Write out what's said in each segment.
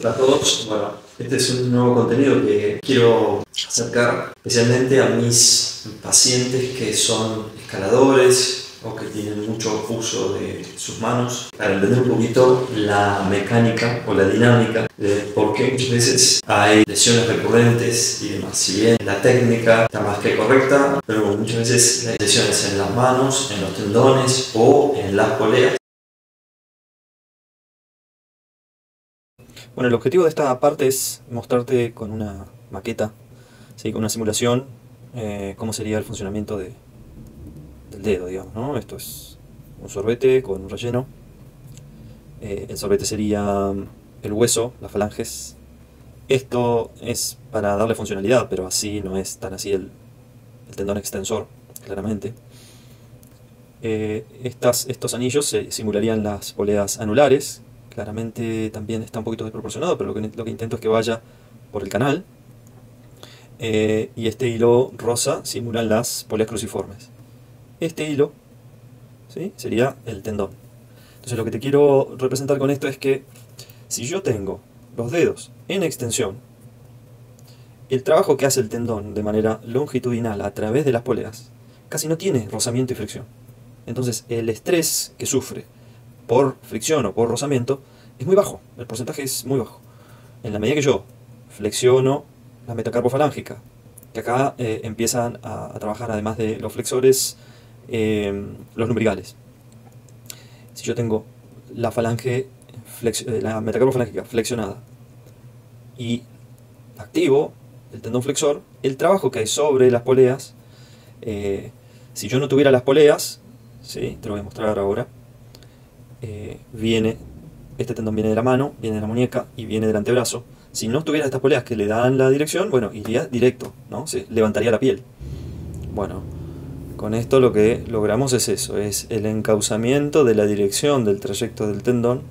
Hola a todos, bueno, este es un nuevo contenido que quiero acercar especialmente a mis pacientes que son escaladores o que tienen mucho uso de sus manos, para entender un poquito la mecánica o la dinámica de por qué muchas veces hay lesiones recurrentes y demás. Si bien la técnica está más que correcta, pero muchas veces hay lesiones en las manos, en los tendones o en las poleas. Bueno, el objetivo de esta parte es mostrarte con una maqueta, ¿sí? Con una simulación, cómo sería el funcionamiento del dedo, digamos, ¿no? Esto es un sorbete con un relleno. El sorbete sería el hueso, las falanges. Esto es para darle funcionalidad, pero así no es tan así el tendón extensor, claramente. Estos anillos se simularían las poleas anulares. Claramente también está un poquito desproporcionado, pero lo que intento es que vaya por el canal. Y este hilo rosa simula las poleas cruciformes. Este hilo, ¿sí?, sería el tendón. Entonces lo que te quiero representar con esto es que si yo tengo los dedos en extensión, el trabajo que hace el tendón de manera longitudinal a través de las poleas casi no tiene rozamiento y fricción. Entonces el estrés que sufre por fricción o por rozamiento es muy bajo, el porcentaje es muy bajo. En la medida que yo flexiono la metacarpofalángica, que acá empiezan a trabajar, además de los flexores, los lumbricales. Si yo tengo la la metacarpofalángica flexionada y activo el tendón flexor, el trabajo que hay sobre las poleas, si yo no tuviera las poleas, ¿sí?, te lo voy a mostrar ahora, este tendón viene de la mano, viene de la muñeca y viene del antebrazo. Si no tuviera estas poleas que le dan la dirección, bueno, iría directo, ¿no? Se levantaría la piel. Bueno, con esto lo que logramos es eso, es el encauzamiento de la dirección del trayecto del tendón,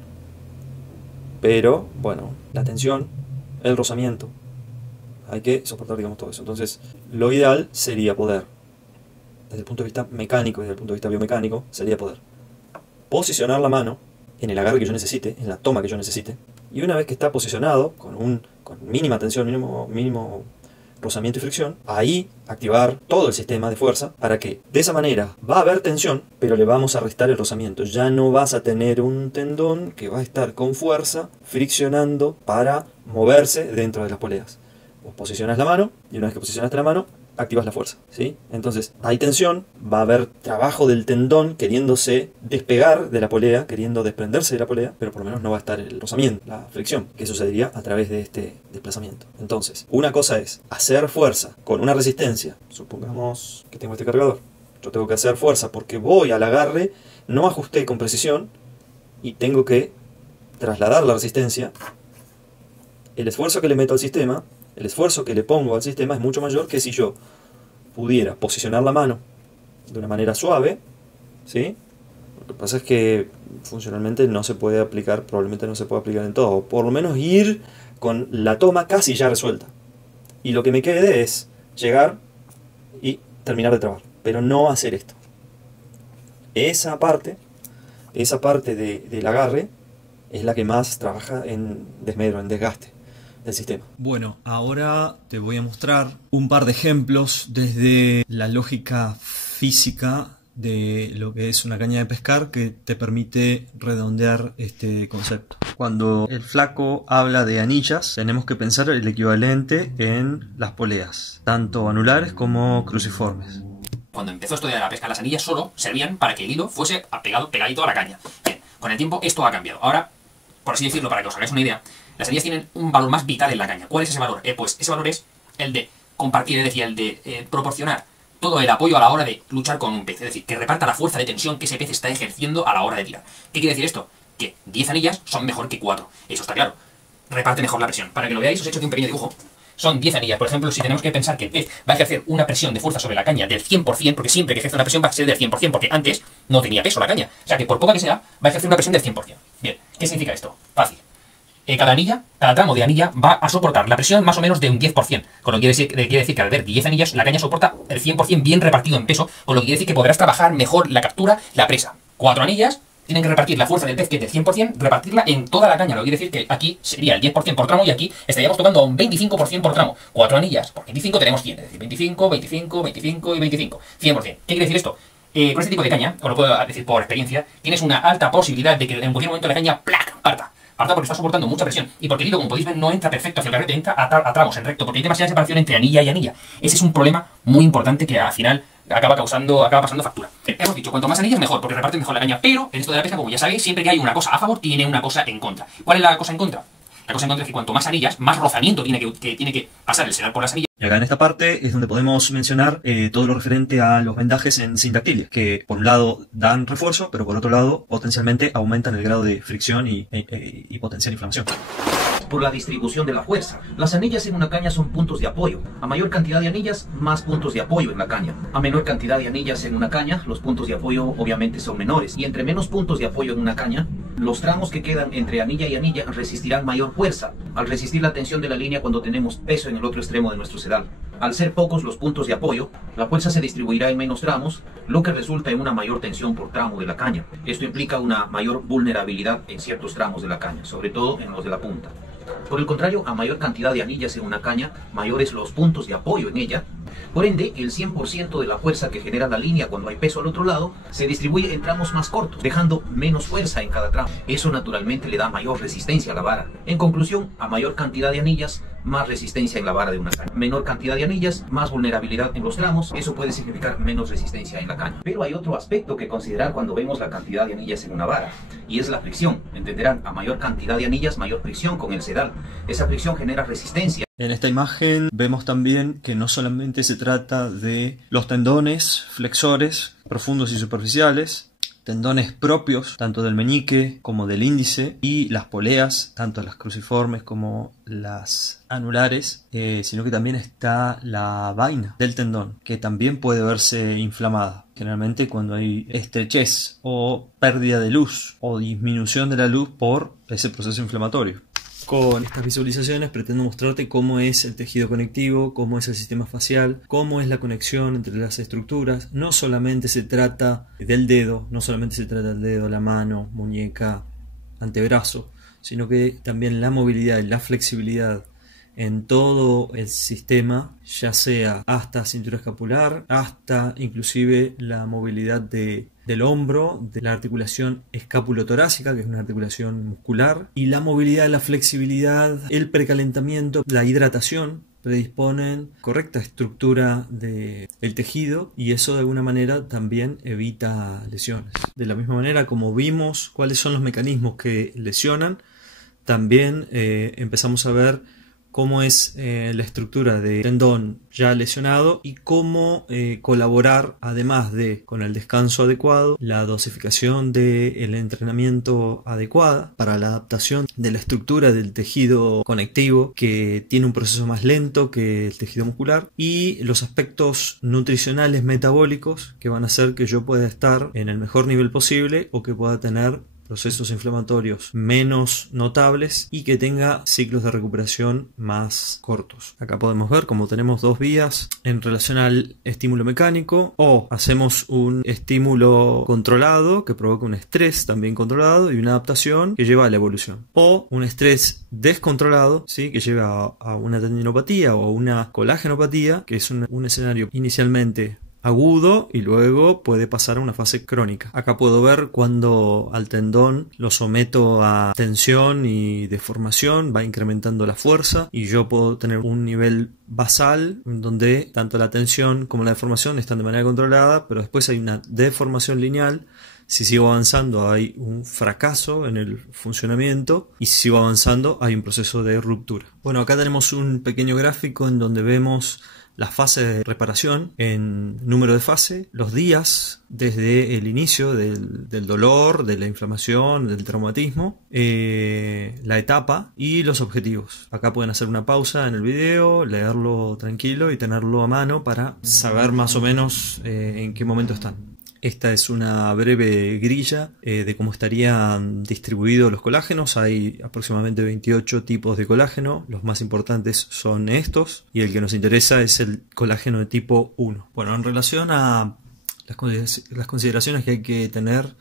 pero, bueno, la tensión, el rozamiento, hay que soportar, digamos, todo eso. Entonces, lo ideal sería poder, desde el punto de vista mecánico y desde el punto de vista biomecánico, sería poder posicionar la mano en el agarre que yo necesite, en la toma que yo necesite, y una vez que está posicionado, con mínima tensión, mínimo rozamiento y fricción, ahí activar todo el sistema de fuerza para que de esa manera va a haber tensión, pero le vamos a restar el rozamiento. Ya no vas a tener un tendón que va a estar con fuerza friccionando para moverse dentro de las poleas. Vos posicionas la mano y una vez que posicionaste la mano, activas la fuerza, ¿sí? Entonces hay tensión, va a haber trabajo del tendón queriéndose despegar de la polea, queriendo desprenderse de la polea, pero por lo menos no va a estar el rozamiento, la fricción, que sucedería a través de este desplazamiento. Entonces, una cosa es hacer fuerza con una resistencia. Supongamos que tengo este cargador. Yo tengo que hacer fuerza porque voy al agarre, no ajusté con precisión y tengo que trasladar la resistencia. El esfuerzo que le meto al sistema, el esfuerzo que le pongo al sistema es mucho mayor que si yo pudiera posicionar la mano de una manera suave, ¿sí? Lo que pasa es que funcionalmente no se puede aplicar, probablemente no se puede aplicar en todo, por lo menos ir con la toma casi ya resuelta. Y lo que me quede es llegar y terminar de trabajar, pero no hacer esto. Esa parte del agarre es la que más trabaja en desmedro, en desgaste del sistema. Bueno, ahora te voy a mostrar un par de ejemplos desde la lógica física de lo que es una caña de pescar que te permite redondear este concepto. Cuando el flaco habla de anillas, tenemos que pensar el equivalente en las poleas, tanto anulares como cruciformes. Cuando empezó esto de la pesca, las anillas solo servían para que el hilo fuese pegadito a la caña. Bien, con el tiempo esto ha cambiado. Ahora, por así decirlo, para que os hagáis una idea, las anillas tienen un valor más vital en la caña. ¿Cuál es ese valor? Pues ese valor es el de compartir, es decir, el de proporcionar todo el apoyo a la hora de luchar con un pez. Es decir, que reparta la fuerza de tensión que ese pez está ejerciendo a la hora de tirar. ¿Qué quiere decir esto? Que 10 anillas son mejor que 4. Eso está claro. Reparte mejor la presión. Para que lo veáis, os he hecho aquí un pequeño dibujo. Son 10 anillas. Por ejemplo, si tenemos que pensar que el pez va a ejercer una presión de fuerza sobre la caña del 100%, porque siempre que ejerce una presión va a ser del 100%, porque antes no tenía peso la caña. O sea que por poca que sea, va a ejercer una presión del 100%. Bien, ¿qué significa esto? Fácil. Cada tramo de anilla va a soportar la presión más o menos de un 10%, con lo que quiere decir que al haber 10 anillas, la caña soporta el 100% bien repartido en peso, con lo que quiere decir que podrás trabajar mejor la captura, la presa. 4 anillas, tienen que repartir la fuerza del pez, que es del 100%, repartirla en toda la caña. Lo que quiere decir que aquí sería el 10% por tramo y aquí estaríamos tocando a un 25% por tramo. 4 anillas por 25 tenemos 100, es decir, 25, 25, 25 y 25. 100%. ¿Qué quiere decir esto? Con este tipo de caña, os lo puedo decir por experiencia, tienes una alta posibilidad de que en cualquier momento la caña ¡plac! Parta porque está soportando mucha presión. Y porque el hilo, como podéis ver, no entra perfecto hacia el carrete, entra a tramos, en recto, porque hay demasiada separación entre anilla y anilla. Ese es un problema muy importante que al final acaba pasando factura. Hemos dicho, cuanto más anillas mejor, porque reparten mejor la caña. Pero en esto de la pesca, como ya sabéis, siempre que hay una cosa a favor, tiene una cosa en contra. ¿Cuál es la cosa en contra? La cosa en contra es que cuanto más anillas, más rozamiento tiene que pasar el sedal por las anillas. Y acá en esta parte es donde podemos mencionar todo lo referente a los vendajes en sindactilia, que por un lado dan refuerzo, pero por otro lado potencialmente aumentan el grado de fricción y potencial inflamación. Por la distribución de la fuerza. Las anillas en una caña son puntos de apoyo. A mayor cantidad de anillas, más puntos de apoyo en la caña. A menor cantidad de anillas en una caña, los puntos de apoyo obviamente son menores. Y entre menos puntos de apoyo en una caña, los tramos que quedan entre anilla y anilla resistirán mayor fuerza, al resistir la tensión de la línea cuando tenemos peso en el otro extremo de nuestro sedal. Al ser pocos los puntos de apoyo, la fuerza se distribuirá en menos tramos, lo que resulta en una mayor tensión por tramo de la caña. Esto implica una mayor vulnerabilidad en ciertos tramos de la caña, sobre todo en los de la punta. Por el contrario, a mayor cantidad de anillas en una caña, mayores los puntos de apoyo en ella. Por ende, el 100% de la fuerza que genera la línea cuando hay peso al otro lado se distribuye en tramos más cortos, dejando menos fuerza en cada tramo. Eso naturalmente le da mayor resistencia a la vara. En conclusión, a mayor cantidad de anillas, más resistencia en la vara de una caña. Menor cantidad de anillas, más vulnerabilidad en los tramos. Eso puede significar menos resistencia en la caña. Pero hay otro aspecto que considerar cuando vemos la cantidad de anillas en una vara, y es la fricción. Entenderán, a mayor cantidad de anillas, mayor fricción con el sedal. Esa fricción genera resistencia. En esta imagen vemos también que no solamente se trata de los tendones flexores profundos y superficiales, tendones propios tanto del meñique como del índice y las poleas, tanto las cruciformes como las anulares, sino que también está la vaina del tendón, que también puede verse inflamada. Generalmente cuando hay estrechez o pérdida de luz o disminución de la luz por ese proceso inflamatorio. Con estas visualizaciones pretendo mostrarte cómo es el tejido conectivo, cómo es el sistema facial, cómo es la conexión entre las estructuras. No solamente se trata del dedo, la mano, muñeca, antebrazo, sino que también la movilidad y la flexibilidad en todo el sistema, ya sea hasta cintura escapular, hasta inclusive la movilidad del hombro, de la articulación escapulotorácica, que es una articulación muscular, y la movilidad, la flexibilidad, el precalentamiento, la hidratación, predisponen correcta estructura del tejido, y eso de alguna manera también evita lesiones. De la misma manera como vimos cuáles son los mecanismos que lesionan, también empezamos a ver cómo es la estructura del tendón ya lesionado y cómo colaborar, además de con el descanso adecuado, la dosificación del entrenamiento adecuada para la adaptación de la estructura del tejido conectivo, que tiene un proceso más lento que el tejido muscular, y los aspectos nutricionales metabólicos que van a hacer que yo pueda estar en el mejor nivel posible o que pueda tener procesos inflamatorios menos notables y que tenga ciclos de recuperación más cortos. Acá podemos ver cómo tenemos dos vías en relación al estímulo mecánico: o hacemos un estímulo controlado que provoca un estrés también controlado y una adaptación que lleva a la evolución, o un estrés descontrolado, ¿sí?, que lleva a una tendinopatía o a una colágenopatía, que es un escenario inicialmente agudo y luego puede pasar a una fase crónica. Acá puedo ver cuando al tendón lo someto a tensión y deformación, va incrementando la fuerza y yo puedo tener un nivel basal donde tanto la tensión como la deformación están de manera controlada, pero después hay una deformación lineal. Si sigo avanzando hay un fracaso en el funcionamiento, y si sigo avanzando hay un proceso de ruptura. Bueno, acá tenemos un pequeño gráfico en donde vemos las fases de reparación en número de fase, los días desde el inicio del dolor, de la inflamación, del traumatismo, la etapa y los objetivos. Acá pueden hacer una pausa en el video, leerlo tranquilo y tenerlo a mano para saber más o menos en qué momento están. Esta es una breve grilla de cómo estarían distribuidos los colágenos. Hay aproximadamente 28 tipos de colágeno. Los más importantes son estos, y el que nos interesa es el colágeno de tipo 1. Bueno, en relación a las consideraciones que hay que tener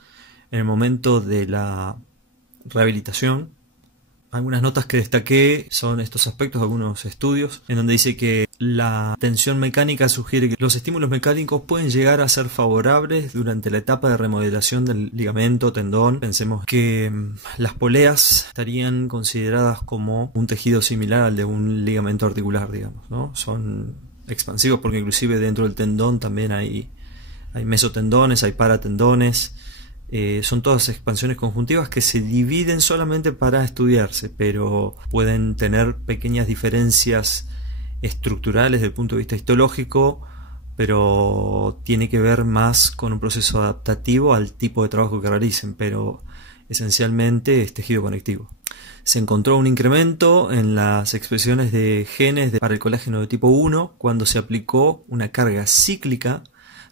en el momento de la rehabilitación. Algunas notas que destaqué son estos aspectos de algunos estudios, en donde dice que la tensión mecánica sugiere que los estímulos mecánicos pueden llegar a ser favorables durante la etapa de remodelación del ligamento, tendón. Pensemos que las poleas estarían consideradas como un tejido similar al de un ligamento articular, digamos, ¿no? Son expansivos porque inclusive dentro del tendón también hay mesotendones, hay paratendones. Son todas expansiones conjuntivas que se dividen solamente para estudiarse, pero pueden tener pequeñas diferencias estructurales desde el punto de vista histológico, pero tiene que ver más con un proceso adaptativo al tipo de trabajo que realicen, pero esencialmente es tejido conectivo. Se encontró un incremento en las expresiones de genes para el colágeno de tipo 1 cuando se aplicó una carga cíclica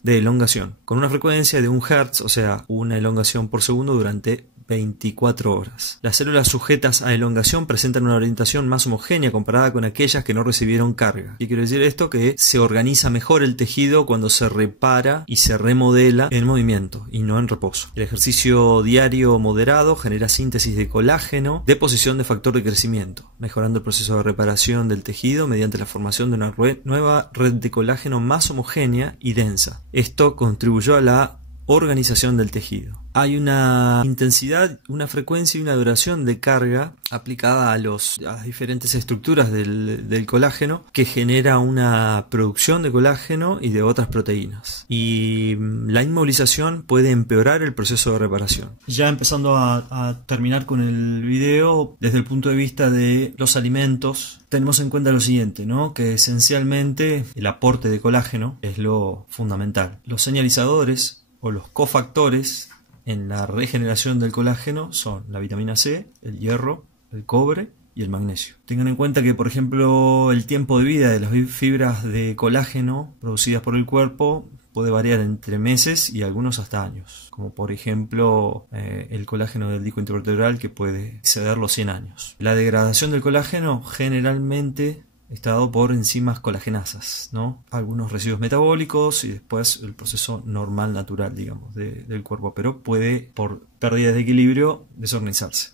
de elongación, con una frecuencia de 1 Hz, o sea, una elongación por segundo durante 24 horas. Las células sujetas a elongación presentan una orientación más homogénea comparada con aquellas que no recibieron carga. ¿Qué quiere decir esto? Que se organiza mejor el tejido cuando se repara y se remodela en movimiento y no en reposo. El ejercicio diario moderado genera síntesis de colágeno, deposición de factor de crecimiento, mejorando el proceso de reparación del tejido mediante la formación de una nueva red de colágeno más homogénea y densa. Esto contribuyó a la organización del tejido. Hay una intensidad, una frecuencia y una duración de carga aplicada a las diferentes estructuras del colágeno que genera una producción de colágeno y de otras proteínas. Y la inmovilización puede empeorar el proceso de reparación. Ya empezando a terminar con el video, desde el punto de vista de los alimentos, tenemos en cuenta lo siguiente, ¿no? Que esencialmente el aporte de colágeno es lo fundamental. Los señalizadores o los cofactores en la regeneración del colágeno son la vitamina C, el hierro, el cobre y el magnesio. Tengan en cuenta que, por ejemplo, el tiempo de vida de las fibras de colágeno producidas por el cuerpo puede variar entre meses y algunos hasta años, como por ejemplo el colágeno del disco intervertebral, que puede exceder los 100 años. La degradación del colágeno generalmente está dado por enzimas colagenasas, ¿no? Algunos residuos metabólicos y después el proceso normal, natural, digamos, del cuerpo, pero puede, por pérdida de equilibrio, desorganizarse.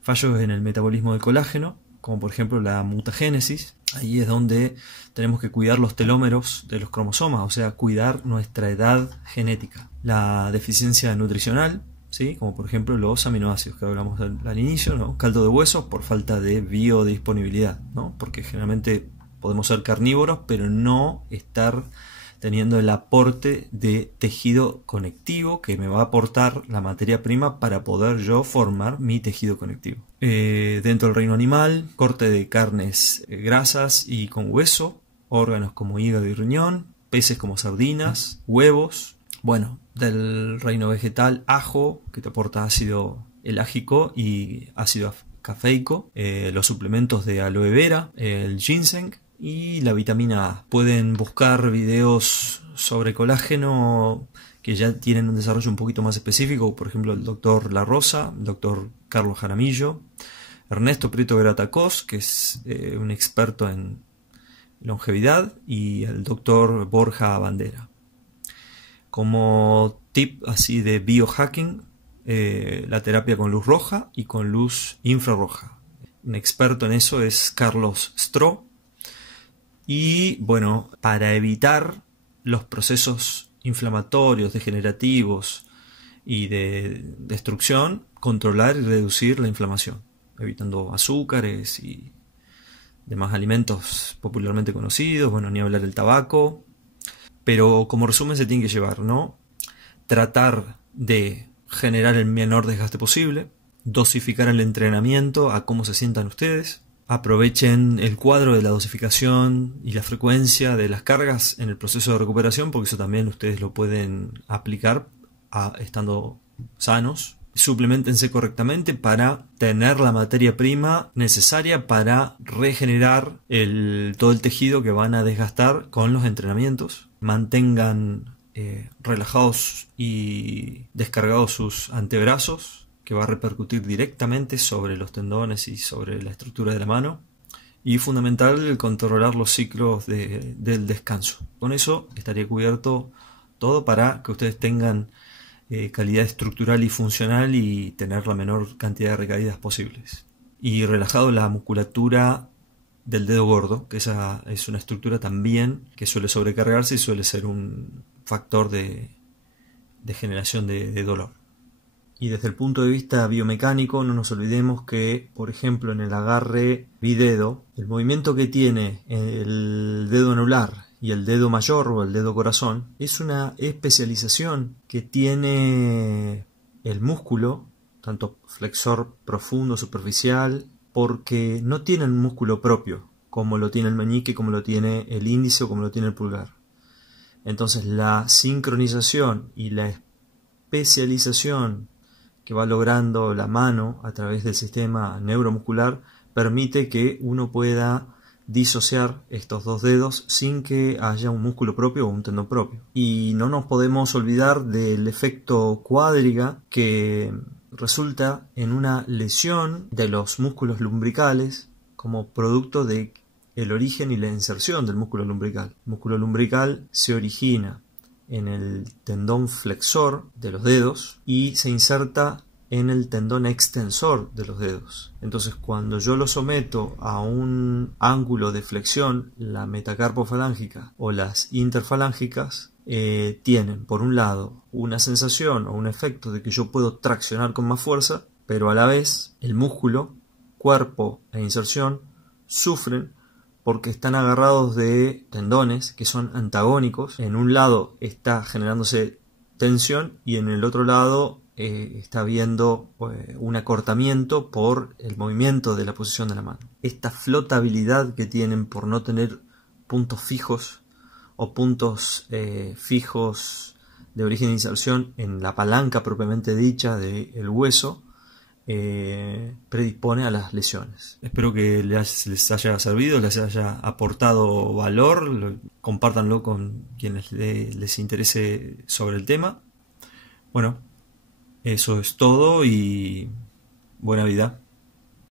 Fallos en el metabolismo del colágeno, como por ejemplo la mutagénesis. Ahí es donde tenemos que cuidar los telómeros de los cromosomas, o sea, cuidar nuestra edad genética. La deficiencia nutricional, ¿sí? Como por ejemplo los aminoácidos que hablamos al inicio, ¿no? Caldo de huesos por falta de biodisponibilidad, ¿no? Porque generalmente podemos ser carnívoros, pero no estar teniendo el aporte de tejido conectivo que me va a aportar la materia prima para poder yo formar mi tejido conectivo. Dentro del reino animal, corte de carnes grasas y con hueso, órganos como hígado y riñón, peces como sardinas, huevos. Bueno, del reino vegetal, ajo, que te aporta ácido elágico y ácido cafeico, los suplementos de aloe vera, el ginseng y la vitamina A. Pueden buscar videos sobre colágeno que ya tienen un desarrollo un poquito más específico, por ejemplo el doctor La Rosa, el doctor Carlos Jaramillo, Ernesto Prieto Gratacós, que es un experto en longevidad, y el doctor Borja Bandera. Como tip así de biohacking, la terapia con luz roja y con luz infrarroja. Un experto en eso es Carlos Stroh. Y bueno, para evitar los procesos inflamatorios, degenerativos y de destrucción, controlar y reducir la inflamación, evitando azúcares y demás alimentos popularmente conocidos, bueno, ni hablar del tabaco. Pero como resumen se tiene que llevar, ¿no? Tratar de generar el menor desgaste posible, dosificar el entrenamiento a cómo se sientan ustedes, aprovechen el cuadro de la dosificación y la frecuencia de las cargas en el proceso de recuperación, porque eso también ustedes lo pueden aplicar estando sanos. Supleméntense correctamente para tener la materia prima necesaria para regenerar todo el tejido que van a desgastar con los entrenamientos. Mantengan relajados y descargados sus antebrazos, que va a repercutir directamente sobre los tendones y sobre la estructura de la mano. Y fundamental el controlar los ciclos del descanso. Con eso estaría cubierto todo para que ustedes tengan calidad estructural y funcional y tener la menor cantidad de recaídas posibles. Y relajado la musculatura del dedo gordo, que esa es una estructura también que suele sobrecargarse y suele ser un factor de generación de dolor. Y desde el punto de vista biomecánico, no nos olvidemos que, por ejemplo, en el agarre bidedo, el movimiento que tiene el dedo anular y el dedo mayor o el dedo corazón es una especialización que tiene el músculo, tanto flexor profundo, superficial, porque no tienen un músculo propio, como lo tiene el meñique, como lo tiene el índice o como lo tiene el pulgar. Entonces la sincronización y la especialización que va logrando la mano a través del sistema neuromuscular permite que uno pueda disociar estos dos dedos sin que haya un músculo propio o un tendón propio. Y no nos podemos olvidar del efecto cuádriga que resulta en una lesión de los músculos lumbricales como producto de el origen y la inserción del músculo lumbrical. El músculo lumbrical se origina en el tendón flexor de los dedos y se inserta en el tendón extensor de los dedos. Entonces, cuando yo lo someto a un ángulo de flexión, la metacarpofalángica o las interfalángicas tienen, por un lado, una sensación o un efecto de que yo puedo traccionar con más fuerza, pero a la vez el músculo, cuerpo e inserción sufren porque están agarrados de tendones que son antagónicos. En un lado está generándose tensión y en el otro lado está habiendo un acortamiento por el movimiento de la posición de la mano. Esta flotabilidad que tienen por no tener puntos fijos o puntos fijos de origen de inserción en la palanca propiamente dicha del hueso predispone a las lesiones. Espero que les haya servido, les haya aportado valor, compártanlo con quienes les interese sobre el tema. Bueno, eso es todo y buena vida.